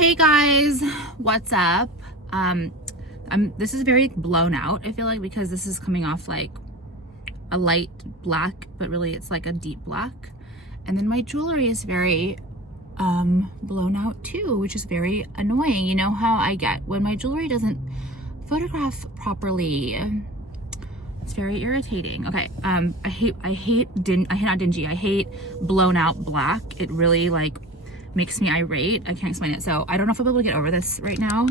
Hey guys, what's up? This is very blown out, I feel like, because this is coming off like a light black, but really it's like a deep black. And then my jewelry is very blown out too, which is very annoying. You know how I get when my jewelry doesn't photograph properly. It's very irritating. Okay, I hate blown out black. It really like makes me irate. I can't explain it. So I don't know if I'll be able to get over this right now.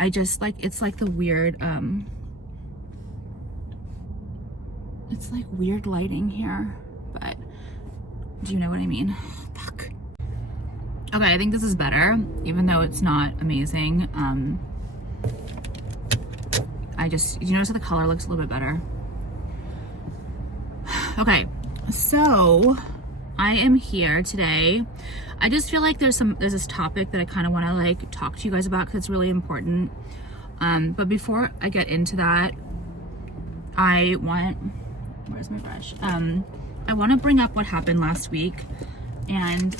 I just like, it's like the weird, it's like weird lighting here, but do you know what I mean? Fuck. Okay, I think this is better, even though it's not amazing. You notice that the color looks a little bit better. Okay, so I am here today. I just feel like there's this topic that I kind of want to like talk to you guys about because it's really important. But before I get into that, where's my brush? I want to bring up what happened last week, and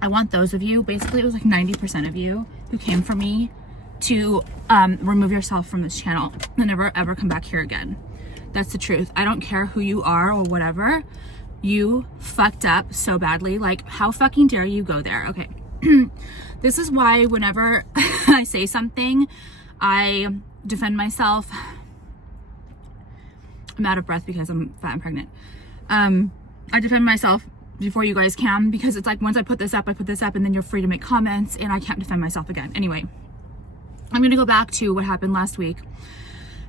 I want those of you, basically it was like 90% of you who came for me to remove yourself from this channel and never ever come back here again. That's the truth. I don't care who you are or whatever. You fucked up so badly. Like, how fucking dare you go there? Okay. This is why whenever I say something, I defend myself. I'm out of breath because I'm fat and pregnant. I defend myself before you guys can, because it's like once I put this up, and then you're free to make comments and I can't defend myself again. Anyway, I'm gonna go back to what happened last week.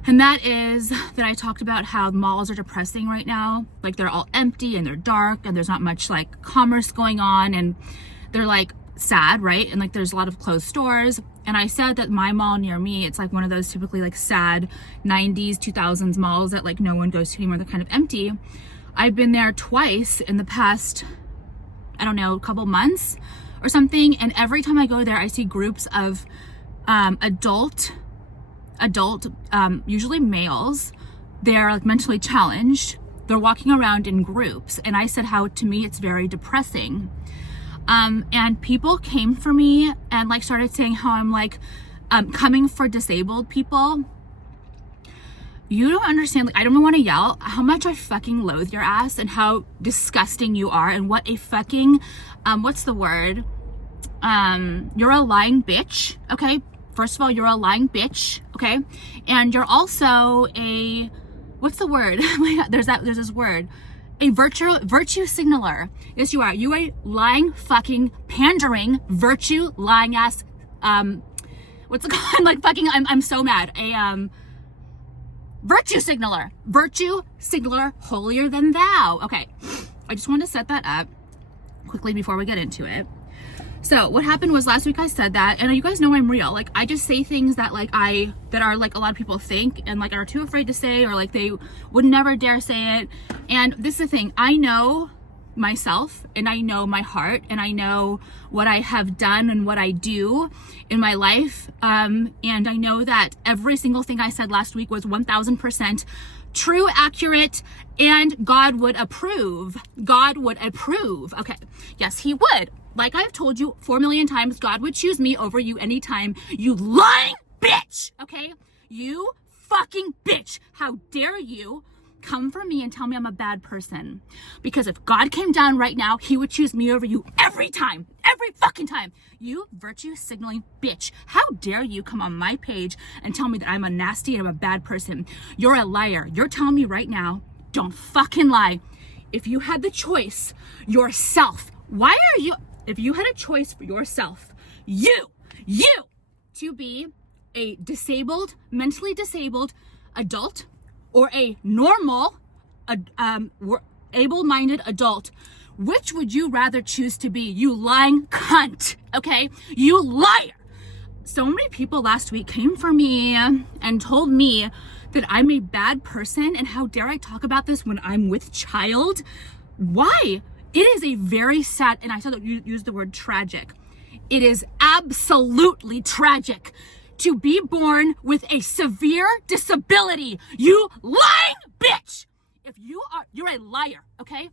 And that is that I talked about how malls are depressing right now. Like, they're all empty and they're dark and there's not much like commerce going on, and they're like sad, right? And like there's a lot of closed stores. And I said that my mall near me, it's like one of those typically like sad 90s, 2000s malls that like no one goes to anymore. They're kind of empty. I've been there twice in the past, I don't know, couple months or something. And every time I go there, I see groups of adult, usually males. They're like mentally challenged. They're walking around in groups. And I said how to me it's very depressing. And people came for me and like started saying how I'm like coming for disabled people. You don't understand. Like, I don't want to yell how much I fucking loathe your ass and how disgusting you are, and what a fucking what's the word? You're a lying bitch. Okay. First of all, you're a lying bitch, okay? And you're also a, what's the word? there's this word. A virtue signaler. Yes, you are. You a lying, fucking, pandering, virtue, lying ass, what's it called? Like fucking, I'm so mad. A, virtue signaler. Virtue signaler, holier than thou. Okay, I just wanted to set that up quickly before we get into it. So what happened was last week I said that, and you guys know I'm real. Like, I just say things that like that are like a lot of people think and like are too afraid to say, or like they would never dare say it. And this is the thing, I know myself and I know my heart and I know what I have done and what I do in my life. And I know that every single thing I said last week was 1000% true, accurate, and God would approve. God would approve. Okay. Yes, he would. Like I've told you 4 million times, God would choose me over you anytime, you lying bitch, okay? You fucking bitch. How dare you come for me and tell me I'm a bad person? Because if God came down right now, he would choose me over you every time, every fucking time. You virtue signaling bitch. How dare you come on my page and tell me that I'm a nasty and I'm a bad person? You're a liar. You're telling me right now, don't fucking lie. If you had the choice yourself, if you had a choice for yourself, you to be a disabled, mentally disabled adult or a normal, able-minded adult, which would you rather choose to be? You lying cunt, okay? You liar. So many people last week came for me and told me that I'm a bad person, and how dare I talk about this when I'm with child? Why? It is a very sad, and I said that you use the word tragic. It is absolutely tragic to be born with a severe disability. You lying bitch! You're a liar, okay?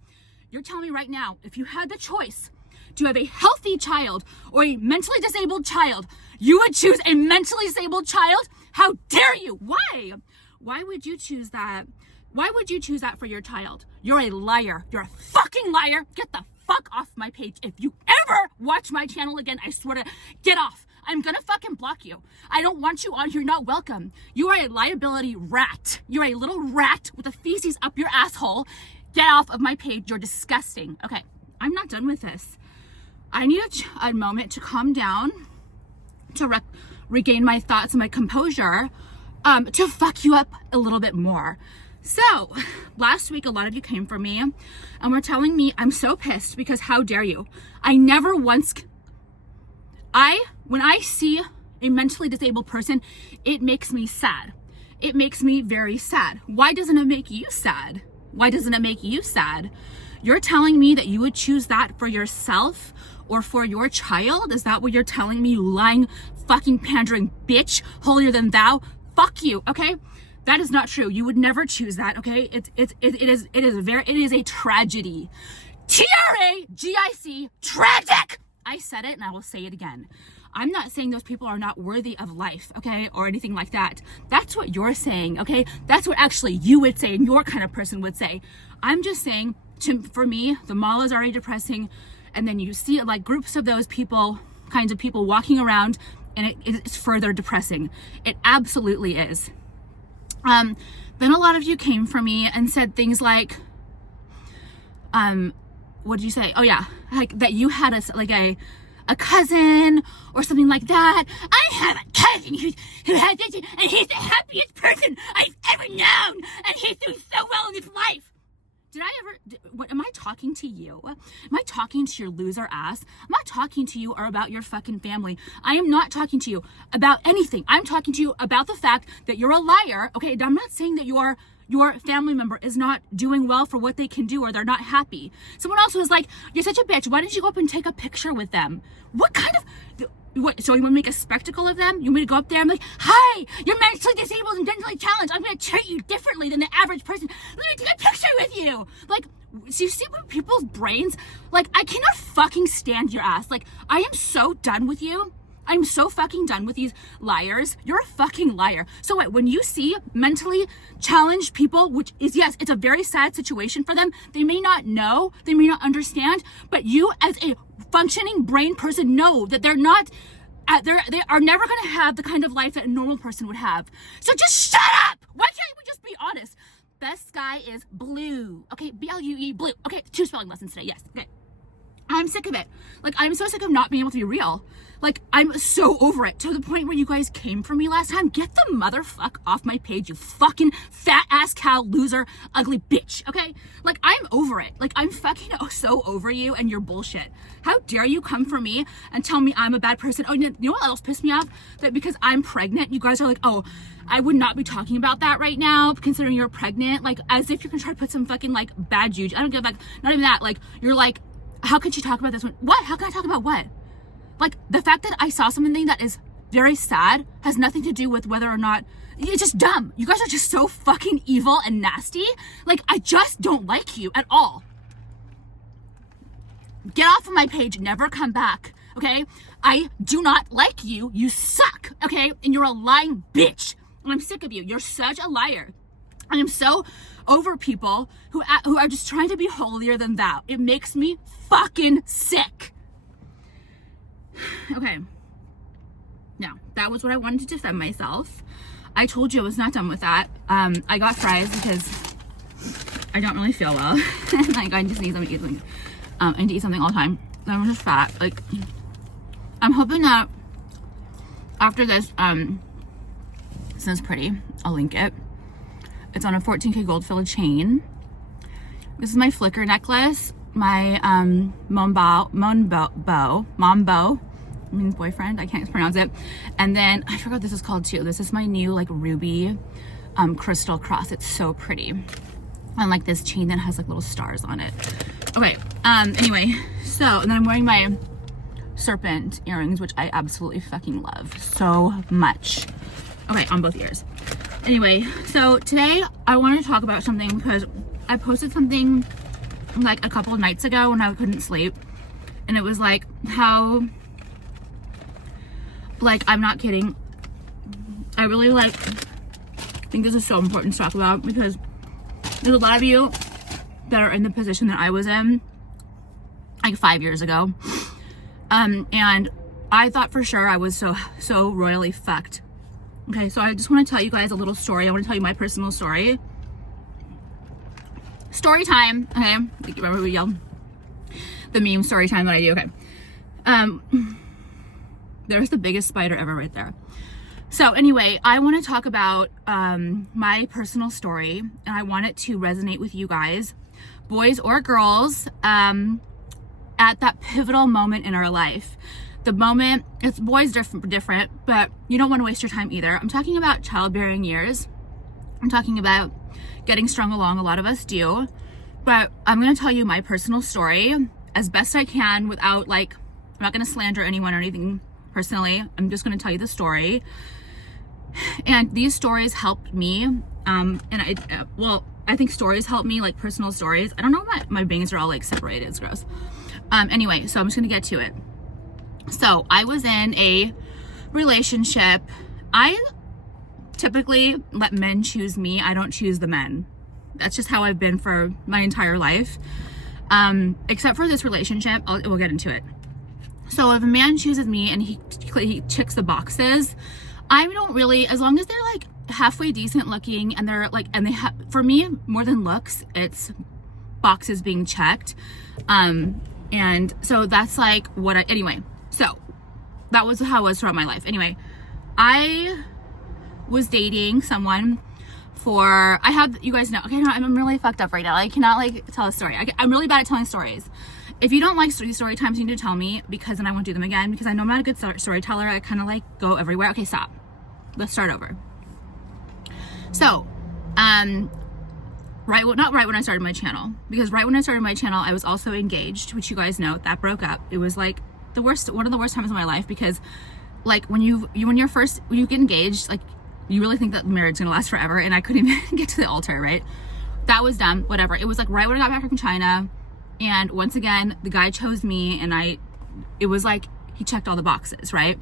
You're telling me right now, if you had the choice Do you have a healthy child or a mentally disabled child? You would choose a mentally disabled child? How dare you? Why? Why would you choose that? Why would you choose that for your child? You're a liar. You're a fucking liar. Get the fuck off my page. If you ever watch my channel again, I swear to get off. I'm gonna fucking block you. I don't want you on here. You're not welcome. You are a liability rat. You're a little rat with a feces up your asshole. Get off of my page. You're disgusting. Okay, I'm not done with this. I need a moment to calm down, to regain my thoughts and my composure, to fuck you up a little bit more. So last week, a lot of you came for me and were telling me I'm so pissed because how dare you? I never once, when I see a mentally disabled person, it makes me sad. It makes me very sad. Why doesn't it make you sad? Why doesn't it make you sad? You're telling me that you would choose that for yourself or for your child? Is that what you're telling me, you lying, fucking pandering bitch, holier than thou? Fuck you, okay? That is not true. You would never choose that, okay? It is a tragedy. TRAGIC, tragic! I said it and I will say it again. I'm not saying those people are not worthy of life, okay? Or anything like that. That's what you're saying, okay? That's what actually you would say and your kind of person would say. I'm just saying, for me, the mall is already depressing, and then you see like groups of those people, kinds of people walking around, and it's further depressing. It absolutely is. Then a lot of you came for me and said things like, what did you say? Oh yeah, like that you had a cousin or something like that. I have a cousin who has this, and he's the happiest person I've ever known, and he's doing so well in his life. Am I talking to you? Am I talking to your loser ass? I'm not talking to you or about your fucking family. I am not talking to you about anything. I'm talking to you about the fact that you're a liar, okay? I'm not saying that your family member is not doing well for what they can do or they're not happy. Someone else was like, you're such a bitch. Why didn't you go up and take a picture with them? What kind of... So you want to make a spectacle of them? You want me to go up there and be like, hi, you're mentally disabled and mentally challenged. I'm going to treat you differently than the average person. Let me take a picture with you. Like, so you see what people's brains, like, I cannot fucking stand your ass. Like, I am so done with you. I'm so fucking done with these liars. You're a fucking liar. So what, when you see mentally challenged people, which is, yes, it's a very sad situation for them. They may not know, they may not understand, but you as a functioning brain person know that they're not, they are never going to have the kind of life that a normal person would have. So just shut up. Why can't we just be honest? Best sky is blue. Okay, BLUE, blue. Okay, 2 spelling lessons today. Yes. Okay. I'm sick of it. Like, I'm so sick of not being able to be real. Like, I'm so over it, to the point where you guys came for me last time. Get the motherfuck off my page, you fucking fat ass cow loser ugly bitch, okay? Like, I'm over it. Like, I'm fucking so over you and your bullshit. How dare you come for me and tell me I'm a bad person? Oh, you know what else pissed me off? That because I'm pregnant, you guys are like, oh, I would not be talking about that right now, considering you're pregnant. Like, as if you're gonna try to put some fucking, like, bad juju. I don't give, like, not even that. Like, you're like, how could you talk about this one? What? How can I talk about what? Like, the fact that I saw something that is very sad has nothing to do with whether or not, it's just dumb. You guys are just so fucking evil and nasty. Like, I just don't like you at all. Get off of my page, never come back, okay? I do not like you. You suck, okay? And you're a lying bitch. And I'm sick of you. You're such a liar. I am so over people who are just trying to be holier than thou. It makes me fucking sick. Okay. Now, that was what I wanted to defend myself. I told you I was not done with that. I got fries because I don't really feel well. Like, I just need something to eat something. I need to eat something all the time. I'm just fat. Like, I'm hoping that after this, this is pretty. I'll link it. It's on a 14K gold filled chain. This is my flicker necklace. My Mombo, means boyfriend. I can't pronounce it. And then I forgot what this is called too. This is my new like ruby crystal cross. It's so pretty. And like this chain that has like little stars on it. Okay. Anyway, so and then I'm wearing my serpent earrings, which I absolutely fucking love so much. Okay, on both ears. Anyway, so today I wanted to talk about something because I posted something like a couple of nights ago when I couldn't sleep, And it was like how, like, I'm not kidding, I really like think this is so important to talk about, because there's a lot of you that are in the position that I was in like 5 years ago, and I thought for sure I was so royally fucked. Okay, so I just want to tell you guys a little story. I want to tell you my personal story. Story time. Okay, remember we yelled the meme story time that I do. Okay, there's the biggest spider ever right there. So anyway, I want to talk about my personal story, and I want it to resonate with you guys, boys or girls, at that pivotal moment in our life. The moment, it's boys different, but you don't want to waste your time either. I'm talking about childbearing years. I'm talking about getting strung along. A lot of us do, but I'm going to tell you my personal story as best I can without, like, I'm not going to slander anyone or anything personally. I'm just going to tell you the story. And these stories helped me, and I think stories help me, like personal stories. I don't know why my bangs are all like separated. It's gross. Anyway, so I'm just gonna get to it. So I was in a relationship. I typically let men choose me. I don't choose the men. That's just how I've been for my entire life. Except for this relationship, we'll get into it. So if a man chooses me and he checks the boxes, I don't really, as long as they're like halfway decent looking and they're like, and they have, for me, more than looks, it's boxes being checked. And so that's like what anyway, so that was how it was throughout my life. Anyway, I was dating someone for, you guys know, okay, no, I'm really fucked up right now. I cannot like tell a story. I'm really bad at telling stories. If you don't like story times, you need to tell me, because then I won't do them again, because I know I'm not a good storyteller. I kind of like go everywhere. Okay, stop. Let's start over. So, not right when I started my channel, because right when I started my channel, I was also engaged, which you guys know, that broke up. It was like one of the worst times of my life, because like when you get engaged, like you really think that marriage is gonna last forever, and I couldn't even get to the altar, right? That was dumb, whatever. It was like right when I got back from China, and once again, the guy chose me, and it was like he checked all the boxes, right?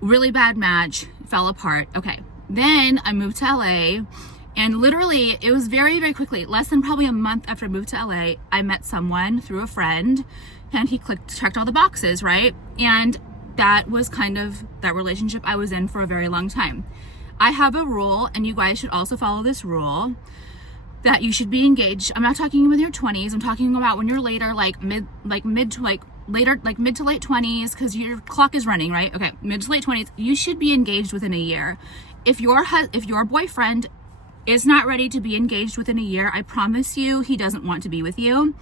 Really bad match, fell apart. Okay, then I moved to LA, and literally it was very, very quickly, less than probably a month after I moved to LA, I met someone through a friend, and he checked all the boxes, right? And that was kind of that relationship I was in for a very long time. I have a rule, and you guys should also follow this rule, that you should be engaged. I'm not talking with your 20s. I'm talking about when you're later, mid to late 20s, because your clock is running, right? Okay, mid to late 20s, you should be engaged within a year. If your boyfriend is not ready to be engaged within a year, I promise you he doesn't want to be with you.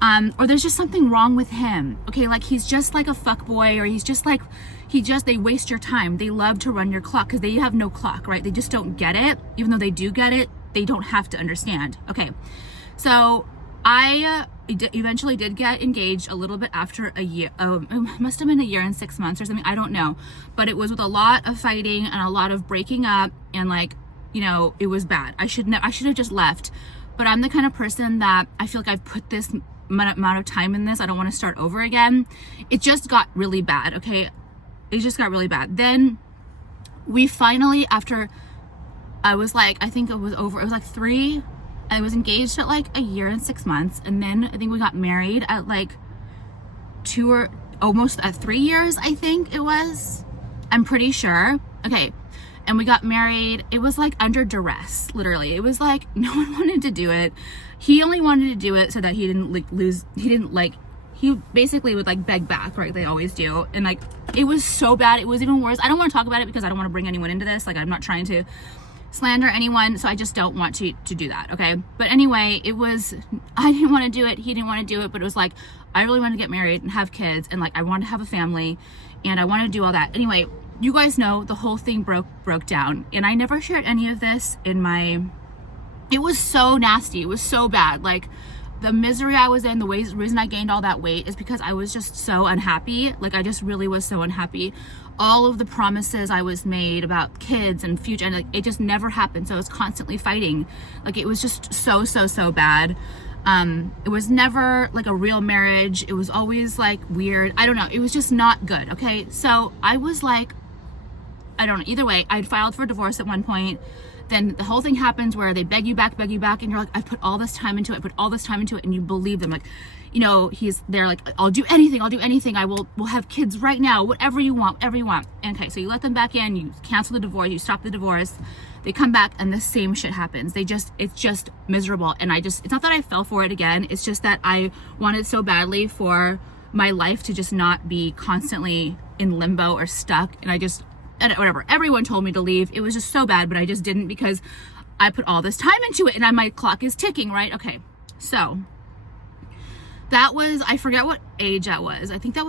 Or there's just something wrong with him. Okay, like he's just like a fuck boy, or he's just like, they waste your time. They love to run your clock because they have no clock, right? They just don't get it. Even though they do get it, they don't have to understand. Okay, so I eventually did get engaged a little bit after a year. It must have been a year and 6 months or something. I don't know, but it was with a lot of fighting and a lot of breaking up, and like, you know, it was bad. I should have just left, but I'm the kind of person that I feel like I've put this amount of time in this. I don't want to start over again. It just got really bad. Okay, it just got really bad. Then we finally, after I was like, I think it was over. It was like I was engaged at like a year and 6 months, and then I think we got married at like 2 or almost at 3 years, I think it was. I'm pretty sure. Okay, and we got married. It was like under duress, literally. It was like no one wanted to do it. He only wanted to do it so that he didn't like lose. He basically would like beg back, right? They always do. And like it was so bad. It was even worse. I don't want to talk about it because I don't want to bring anyone into this. Like I'm not trying to slander anyone, so I just don't want to do that, okay? But anyway, I didn't want to do it, he didn't want to do it, but it was like I really want to get married and have kids, and like I want to have a family, and I want to do all that. Anyway, you guys know the whole thing broke down, and I never shared any of this it was so nasty, it was so bad. Like the misery I was in, the reason I gained all that weight is because I was just so unhappy. Like I just really was so unhappy. All of the promises I was made about kids and future, and like, it just never happened. So I was constantly fighting. Like it was just so bad. It was never like a real marriage. It was always like weird. I don't know. It was just not good. Okay. So I was like, I don't know. Either way, I'd filed for divorce at one point. Then the whole thing happens where they beg you back. And you're like, I've put all this time into it. And you believe them. Like, you know, they're like, I'll do anything. We'll have kids right now, whatever you want. Okay. So you let them back in, you cancel the divorce, you stop the divorce. They come back and the same shit happens. It's just miserable. And it's not that I fell for it again. It's just that I wanted so badly for my life to just not be constantly in limbo or stuck. And whatever, everyone told me to leave. It was just so bad, but I just didn't because I put all this time into it and my clock is ticking, right? Okay. So that was, I forget what age that was. I think I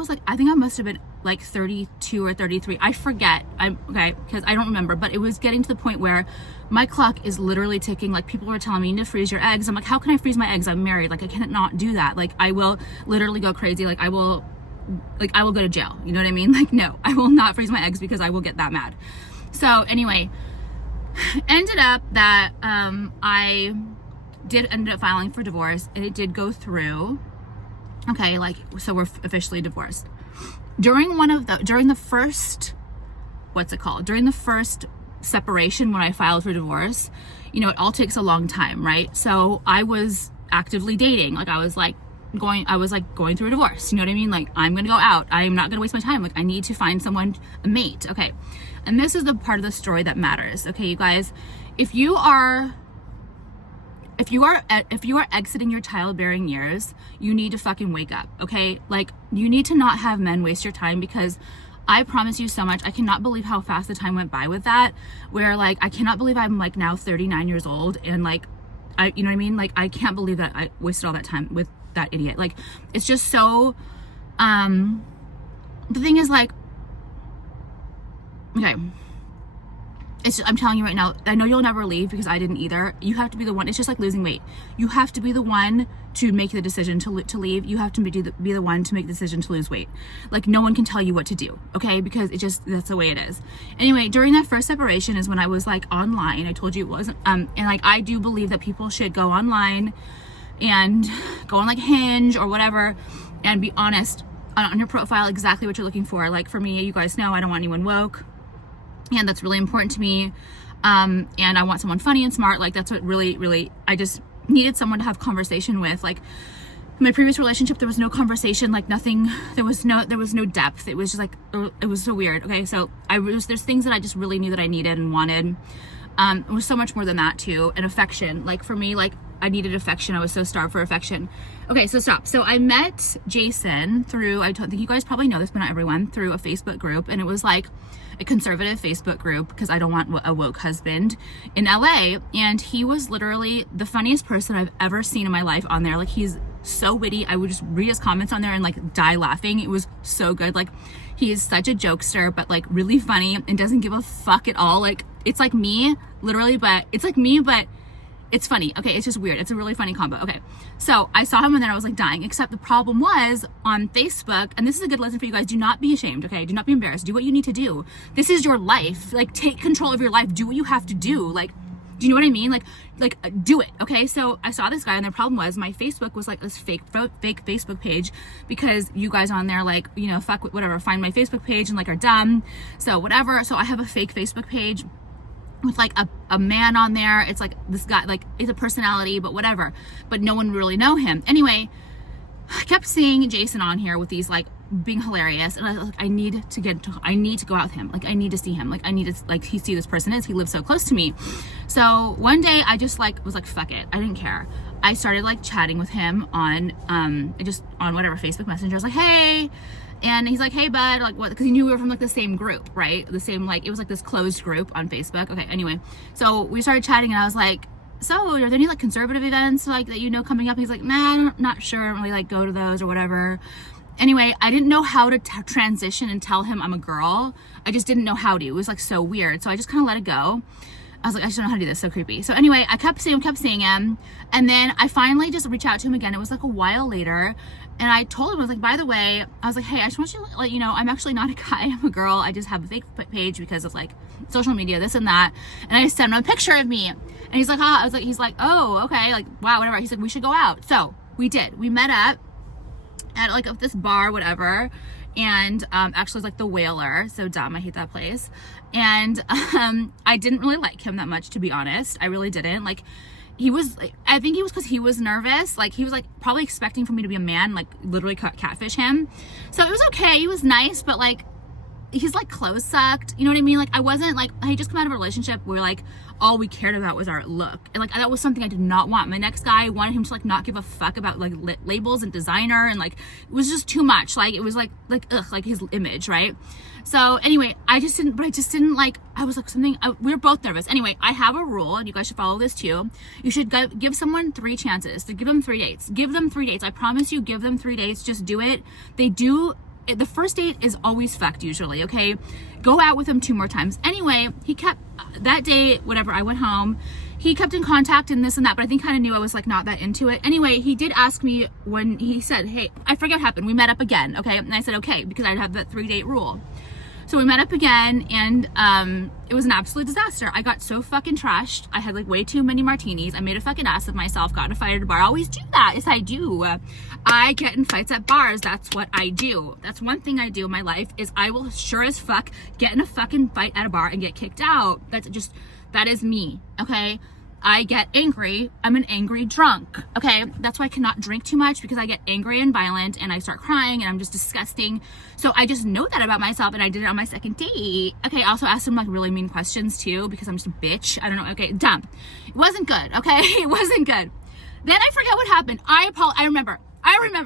must have been like 32 or 33. I forget. Because I don't remember, but it was getting to the point where my clock is literally ticking. Like, people were telling me, you need to freeze your eggs. I'm like, how can I freeze my eggs? I'm married. Like, I cannot do that. Like, I will literally go crazy. Like, I will go to jail. You know what I mean? Like, no, I will not freeze my eggs because I will get that mad. So anyway, ended up that I ended up filing for divorce, and it did go through. Okay, like, so we're officially divorced. During the first separation, when I filed for divorce, you know, it all takes a long time, right? So I was actively dating. Like, I was going through a divorce. You know what I mean? Like, I'm gonna go out. I'm not gonna waste my time. Like, I need to find someone, a mate. Okay. And this is the part of the story that matters. Okay, you guys, if you are exiting your childbearing years, you need to fucking wake up. Okay. Like, you need to not have men waste your time, because I promise you so much. I cannot believe how fast the time went by with that, where, like, I cannot believe I'm like now 39 years old, and like, you know what I mean? Like, I can't believe that I wasted all that time with that idiot. Like, it's just so, the thing is, like, okay, I'm telling you right now, I know you'll never leave, because I didn't either. You have to be the one. It's just like losing weight. You have to be the one to make the decision to leave. You have to be the one to make the decision to lose weight. Like, no one can tell you what to do, okay? Because that's the way it is. Anyway, during that first separation is when I was like online. I told you it wasn't, and like, I do believe that people should go online and go on like Hinge or whatever and be honest on your profile exactly what you're looking for. Like, for me, you guys know I don't want anyone woke, and that's really important to me. And I want someone funny and smart. Like, that's what really, I just needed someone to have conversation with. Like, in my previous relationship, there was no conversation, like nothing, there was no depth. It was just like, it was so weird. Okay. So there's things that I just really knew that I needed and wanted. It was so much more than that too. And affection. Like, for me, like, I needed affection. I was so starved for affection. Okay, so stop. So I met Jason through, I think you guys probably know this, but not everyone, through a Facebook group. And it was like a conservative Facebook group, because I don't want a woke husband, in LA. And he was literally the funniest person I've ever seen in my life on there. Like, he's so witty. I would just read his comments on there and like die laughing. It was so good. Like, he is such a jokester, but like really funny and doesn't give a fuck at all. Like, it's like me, literally, but it's like me, but it's funny. Okay, it's just weird. It's a really funny combo. Okay, so I saw him and then I was like dying, except the problem was on Facebook, and this is a good lesson for you guys, do not be ashamed, okay? Do not be embarrassed. Do what you need to do. This is your life. Like, take control of your life. Do what you have to do. Like, do you know what I mean? Like do it, okay? So I saw this guy, and the problem was my Facebook was like this fake Facebook page, because you guys on there, like, you know, fuck whatever, find my Facebook page and like are dumb. So whatever. So I have a fake Facebook page with like a man on there. It's like this guy, like, it's a personality, but whatever, but no one really know him. Anyway, I kept seeing Jason on here with these, like, being hilarious, and I need to go out with him. Like, I need to see him. Like, I need to, like, see who this person is. He lives so close to me. So one day I just like was like, fuck it, I didn't care. I started like chatting with him on just on whatever Facebook Messenger. I was like, hey. And he's like, hey, bud, like, what? Because he knew we were from like the same group, right? The same, like, it was like this closed group on Facebook. Okay, anyway, so we started chatting, and I was like, so are there any like conservative events like that, you know, coming up? And he's like, nah, not sure. I don't really like go to those or whatever. Anyway, I didn't know how to transition and tell him I'm a girl. I just didn't know how to. It was like so weird. So I just kind of let it go. I was like, I just don't know how to do this. So creepy. So anyway, I kept seeing him. And then I finally just reached out to him again. It was like a while later. And I told him, I was like, by the way, I was like, hey, I just want you to let you know, I'm actually not a guy, I'm a girl. I just have a fake page because of like social media, this and that. And I just sent him a picture of me. And he's like, I was like, he's like, oh, okay. Like, wow, whatever. He's like, we should go out. So we did. We met up at like this bar, whatever. And actually it was like the Whaler. So dumb. I hate that place. And I didn't really like him that much, to be honest. I really didn't. Like, I think he was because he was nervous. Like, he was like probably expecting for me to be a man, like literally catfish him. So it was okay. He was nice, but like, he's like clothes sucked. You know what I mean? Like, I wasn't like, I just come out of a relationship where like all we cared about was our look. And like, that was something I did not want. My next guy, I wanted him to like not give a fuck about like labels and designer. And like, it was just too much. Like, it was like ugh, like his image, right? So anyway, I just didn't like, I was like we were both nervous. Anyway, I have a rule, and you guys should follow this too. You should give someone 3 chances. So give them 3 dates. Give them 3 dates. I promise you, give them 3 dates. Just do it. The first date is always fucked usually, okay? Go out with him 2 more times. Anyway, he kept, that day, whatever, I went home. He kept in contact and this and that, but I think kind of knew I was like not that into it. Anyway, he did ask me when he said, hey, I forget what happened. We met up again, okay? And I said, okay, because I'd have that 3-date rule. So we met up again, and it was an absolute disaster. I got so fucking trashed. I had like way too many martinis. I made a fucking ass of myself, got in a fight at a bar. I always do that. Yes, I do. I get in fights at bars. That's what I do. That's one thing I do in my life, is I will sure as fuck get in a fucking fight at a bar and get kicked out. That is me, okay? I get angry. I'm an angry drunk, okay? That's why I cannot drink too much, because I get angry and violent and I start crying and I'm just disgusting. So I just know that about myself, and I did it on my second date. Okay, I also asked him like really mean questions too, because I'm just a bitch. I don't know, okay, dumb. It wasn't good, okay? It wasn't good. Then I forget what happened. I remember,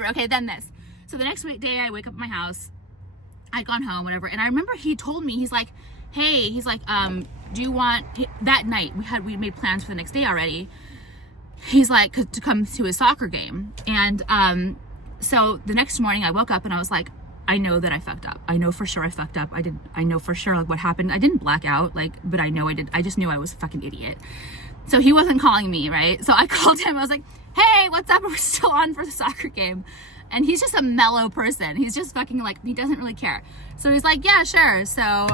okay, then this. So the next day I wake up at my house. I'd gone home, whatever, and I remember he told me, he's like, hey, he's like, do you want, that night we made plans for the next day already. He's like, to come to his soccer game. And so the next morning I woke up and I was like, I know that I fucked up. I know for sure I fucked up. I know for sure like what happened. I didn't black out, like, but I know I did. I just knew I was a fucking idiot. So he wasn't calling me, right? So I called him. I was like, hey, what's up? We're still on for the soccer game. And he's just a mellow person. He's just fucking like, he doesn't really care. So he's like, yeah, sure. So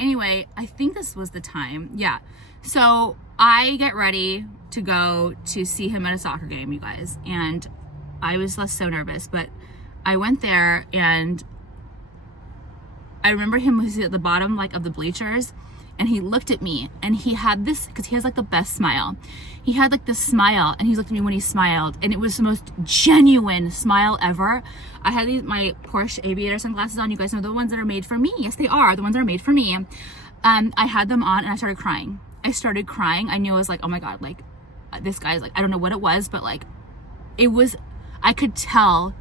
anyway, I think this was the time. Yeah. So I get ready to go to see him at a soccer game, you guys. And I was so nervous, but I went there, and I remember him was at the bottom like of the bleachers, and he looked at me, and he had this, because he has like the best smile. He had like this smile, and he looked at me when he smiled, and it was the most genuine smile ever. I had my Porsche aviator sunglasses on. You guys know the ones that are made for me. Yes, they are the ones that are made for me. I had them on, and I started crying. I knew I was like, oh my God, like this guy's like, I don't know what it was, but like I could tell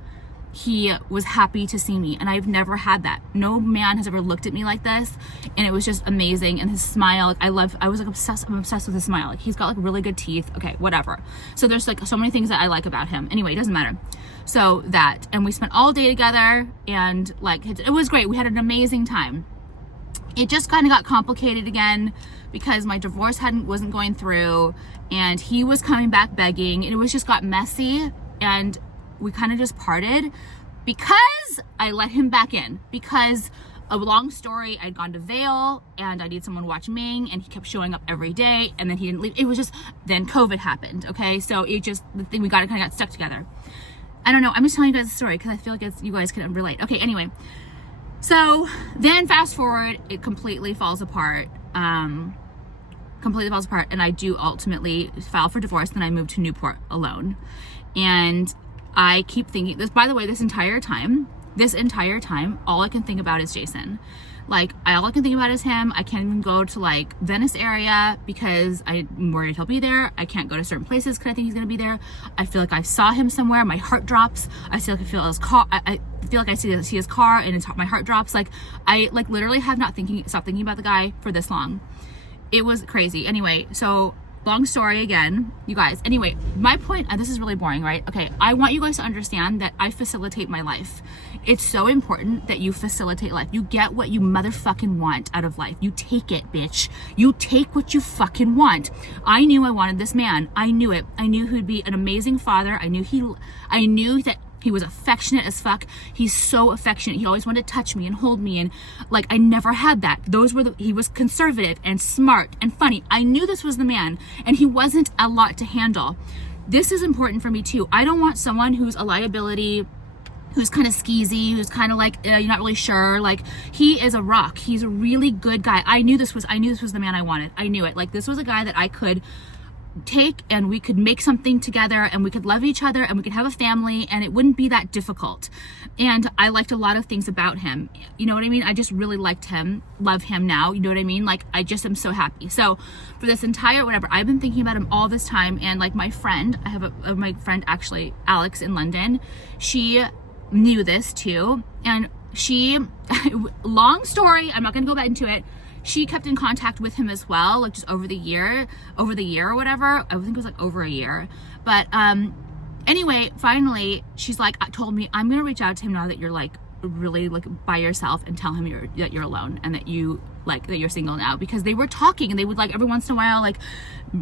he was happy to see me, and I've never had that. No man has ever looked at me like this, and it was just amazing. And his smile, like, I'm obsessed with his smile. Like, he's got like really good teeth. Okay, whatever. So there's like so many things that I like about him. Anyway, it doesn't matter. So that, and we spent all day together, and like it was great. We had an amazing time. It just kind of got complicated again because my divorce wasn't going through, and he was coming back begging, and it was just got messy, and we kind of just parted because I let him back in. Because a long story, I'd gone to Vail and I needed someone to watch Ming, and he kept showing up every day, and then he didn't leave. It was just, then COVID happened, okay? So it just, the thing, we kind of got stuck together. I don't know, I'm just telling you guys the story because I feel like you guys can relate. Okay, anyway. So then fast forward, it completely falls apart. And I do ultimately file for divorce. Then I moved to Newport alone. And I keep thinking this, by the way, this entire time, all I can think about is Jason. Like, all I can think about is him. I can't even go to like Venice area because I'm worried he'll be there. I can't go to certain places because I think he's gonna be there. I feel like I saw him somewhere. My heart drops. I feel his car. I feel like I see his car, and my heart drops. Like, I like literally have not stopped thinking about the guy for this long. It was crazy. Anyway, so long story again, you guys. Anyway, my point, and this is really boring, right? Okay, I want you guys to understand that I facilitate my life. It's so important that you facilitate life. You get what you motherfucking want out of life. You take it, bitch. You take what you fucking want. I knew I wanted this man. I knew it. I knew he'd be an amazing father. I knew that he was affectionate as fuck. He's so affectionate. He always wanted to touch me and hold me, and like I never had that. He was conservative and smart and funny. I knew this was the man, and he wasn't a lot to handle. This is important for me too. I don't want someone who's a liability, who's kind of skeezy, who's kind of like you're not really sure. Like, he is a rock. He's a really good guy. I knew this was the man I wanted. I knew it. Like, this was a guy that I could take and we could make something together, and we could love each other, and we could have a family, and it wouldn't be that difficult. And I liked a lot of things about him. You know what I mean? I just really liked him, love him now. You know what I mean? Like, I just am so happy. So for this entire whatever, I've been thinking about him all this time. And like my friend, I have my friend actually, Alex in London, she knew this too. And she, long story, I'm not gonna go back into it. She kept in contact with him as well, like just over the year or whatever. I think it was like over a year. But anyway, finally, she's like, told me, I'm gonna reach out to him now that you're like really like by yourself, and tell him that you're alone, and that you're single now. Because they were talking, and they would like every once in a while, like,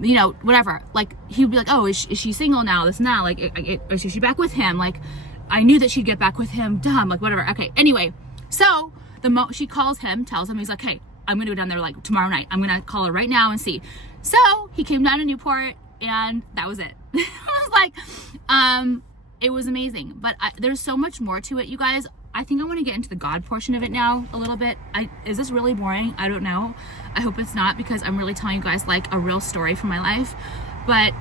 you know, whatever. Like, he would be like, oh, is she single now? This and that. Like, is she back with him? Like, I knew that she'd get back with him. Dumb, like whatever. Okay. Anyway, so she calls him, tells him, he's like, hey, I'm gonna go down there like tomorrow night. I'm gonna call her right now and see. So he came down to Newport, and that was it. I was like, it was amazing. But there's so much more to it, you guys. I think I want to get into the God portion of it now a little bit. Is this really boring? I don't know. I hope it's not, because I'm really telling you guys like a real story from my life. But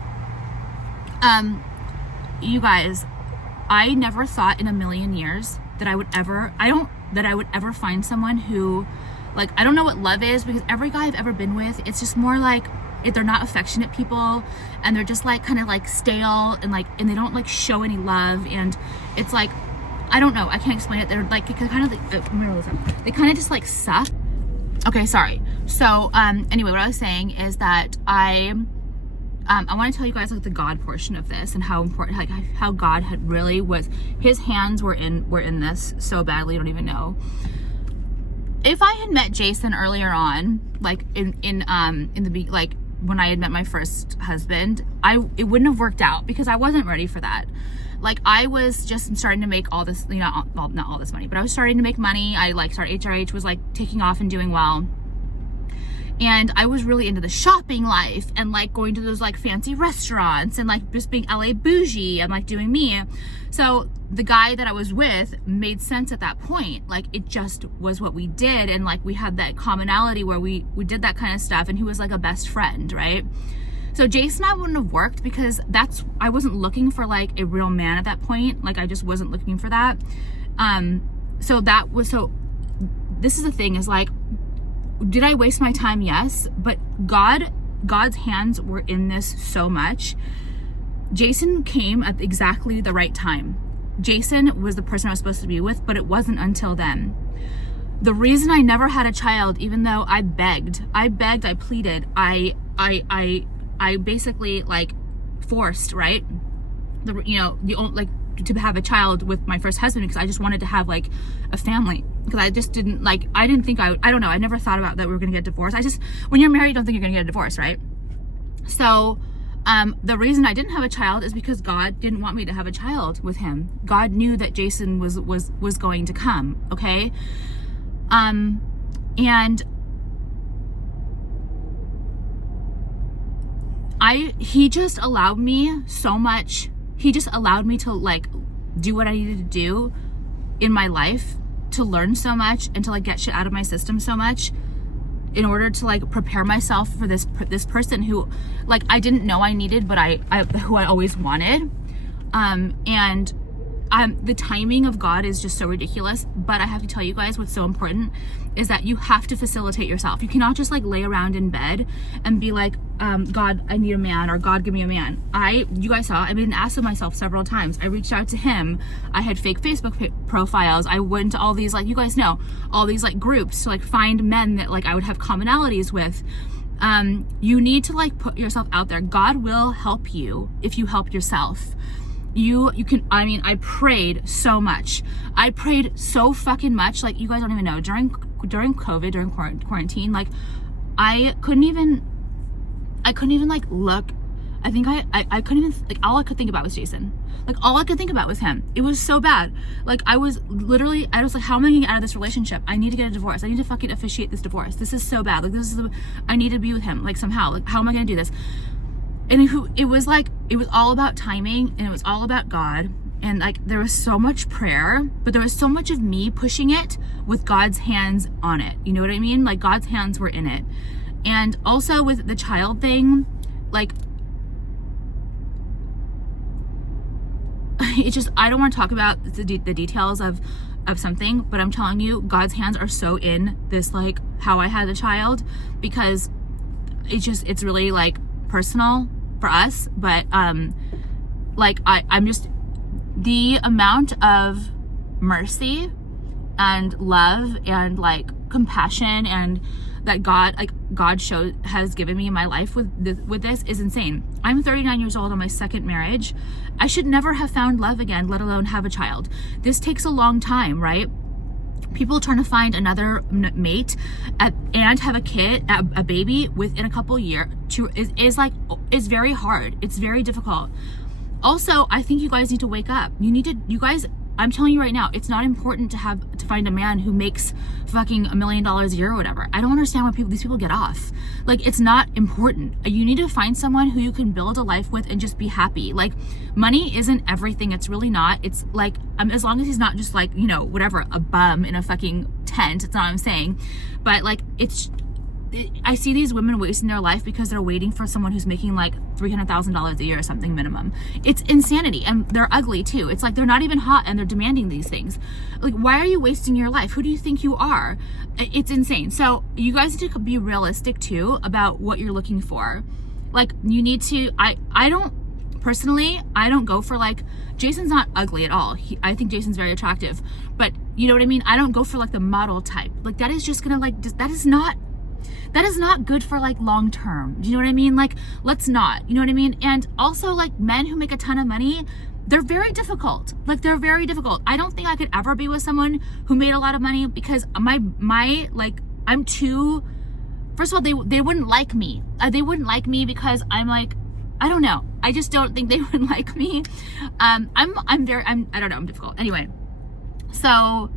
you guys, I never thought in a million years that I would ever find someone who, like, I don't know what love is, because every guy I've ever been with, it's just more like, if they're not affectionate people, and they're just like kind of like stale, and they don't like show any love, and it's like, I don't know, I can't explain it. They're like kind of like, they kind of just like suck. Okay, sorry. So anyway, what I was saying is that I want to tell you guys like the God portion of this, and how important, like how God had really was, his hands were in this so badly, you don't even know. If I had met Jason earlier on, like like when I had met my first husband, it wouldn't have worked out, because I wasn't ready for that. Like, I was just starting to make all this, you know, well, not all this money, but I was starting to make money. I like started, HRH was like taking off and doing well. And I was really into the shopping life, and like going to those like fancy restaurants, and like just being LA bougie, and like doing me. So the guy that I was with made sense at that point. Like, it just was what we did, and like we had that commonality where we did that kind of stuff, and he was like a best friend, right? So Jason and I wouldn't have worked, because I wasn't looking for like a real man at that point. Like, I just wasn't looking for that. So this is the thing, is like, did I waste my time? Yes. But God's hands were in this so much. Jason came at exactly the right time. Jason was the person I was supposed to be with, but it wasn't until then. The reason I never had a child, even though I begged, I pleaded, I basically like forced, right? To have a child with my first husband, because I just wanted to have like a family, because I just didn't like, I don't know, I never thought about that we were gonna get divorced. When you're married, you don't think you're gonna get a divorce, right? So the reason I didn't have a child is because God didn't want me to have a child with him. God knew that Jason was going to come, okay? And he just allowed me so much. He just allowed me to like do what I needed to do in my life, to learn so much, and to like get shit out of my system so much, in order to like prepare myself for this person who like I didn't know I needed, but who I always wanted. The timing of God is just so ridiculous. But I have to tell you guys, what's so important is that you have to facilitate yourself. You cannot just like lay around in bed and be like, God, I need a man, or God, give me a man. You guys saw, I've been asked myself several times. I reached out to him. I had fake Facebook profiles. I went to all these, like, you guys know, all these like groups to like find men that like I would have commonalities with. You need to like put yourself out there. God will help you if you help yourself. You can, I mean, I prayed so much. I prayed so fucking much. Like, you guys don't even know, during COVID, during quarantine, like I couldn't even like look. I think I couldn't even, like, all I could think about was Jason. Like, all I could think about was him. It was so bad. Like, I was like, how am I gonna get out of this relationship? I need to get a divorce. I need to fucking officiate this divorce. This is so bad. Like, I need to be with him, like, somehow. Like, how am I gonna do this? And it was all about timing, and it was all about God. And like, there was so much prayer, but there was so much of me pushing it with God's hands on it. You know what I mean? Like, God's hands were in it. And also with the child thing, like, it's just, I don't want to talk about the details of something, but I'm telling you, God's hands are so in this, like, how I had a child, because it's really like personal for us. But like, I'm just, the amount of mercy and love and like compassion and that God has given me in my life with this is insane. I'm 39 years old on my second marriage. I should never have found love again, let alone have a child. This takes a long time, right? People trying to find another mate and have a kid, a baby within a couple years is very hard. It's very difficult. Also, I think you guys need to wake up. You guys, I'm telling you right now, it's not important to find a man who makes fucking $1 million a year or whatever. I don't understand why these people get off. Like, it's not important. You need to find someone who you can build a life with and just be happy. Like, money isn't everything. It's really not. It's like, as long as he's not just like, you know, whatever, a bum in a fucking tent. It's not what I'm saying. But like, I see these women wasting their life because they're waiting for someone who's making like $300,000 a year or something minimum. It's insanity. And they're ugly too. It's like, they're not even hot and they're demanding these things. Like, why are you wasting your life? Who do you think you are? It's insane. So you guys need to be realistic too about what you're looking for. Like, you need to, I don't go for, like, Jason's not ugly at all. I think Jason's very attractive, but you know what I mean? I don't go for like the model type. Like, that is just gonna, like, that is not good for like long term. Do you know what I mean? Like, let's not, you know what I mean? And also, like, men who make a ton of money, they're very difficult. Like, they're very difficult. I don't think I could ever be with someone who made a lot of money, because like, I'm too, first of all, they wouldn't like me. They wouldn't like me because I'm like, I don't know. I just don't think they would like me. I don't know, I'm difficult. Anyway, so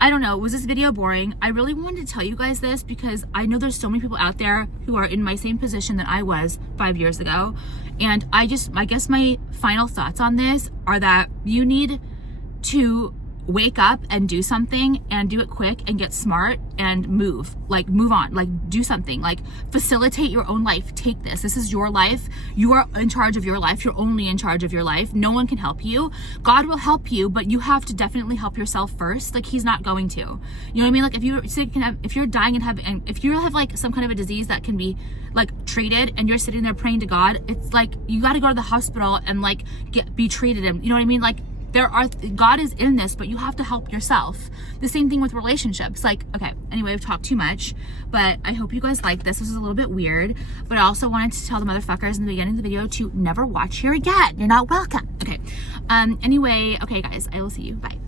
I don't know, was this video boring? I really wanted to tell you guys this because I know there's so many people out there who are in my same position that I was 5 years ago. And I guess my final thoughts on this are that you need to wake up and do something, and do it quick, and get smart and move on, like, do something, like, facilitate your own life. Take this is your life. You are in charge of your life. You're only in charge of your life. No one can help you. God will help you, but you have to definitely help yourself first. Like, he's not going to, you know what I mean? Like, if you're dying and if you have like some kind of a disease that can be like treated, and you're sitting there praying to God, it's like, you got to go to the hospital and like be treated, and you know what I mean? Like, God is in this, but you have to help yourself. The same thing with relationships. Like, okay, anyway, I've talked too much, but I hope you guys like this. This was a little bit weird, but I also wanted to tell the motherfuckers in the beginning of the video to never watch here again. You're not welcome. Okay. Anyway, okay guys, I will see you. Bye.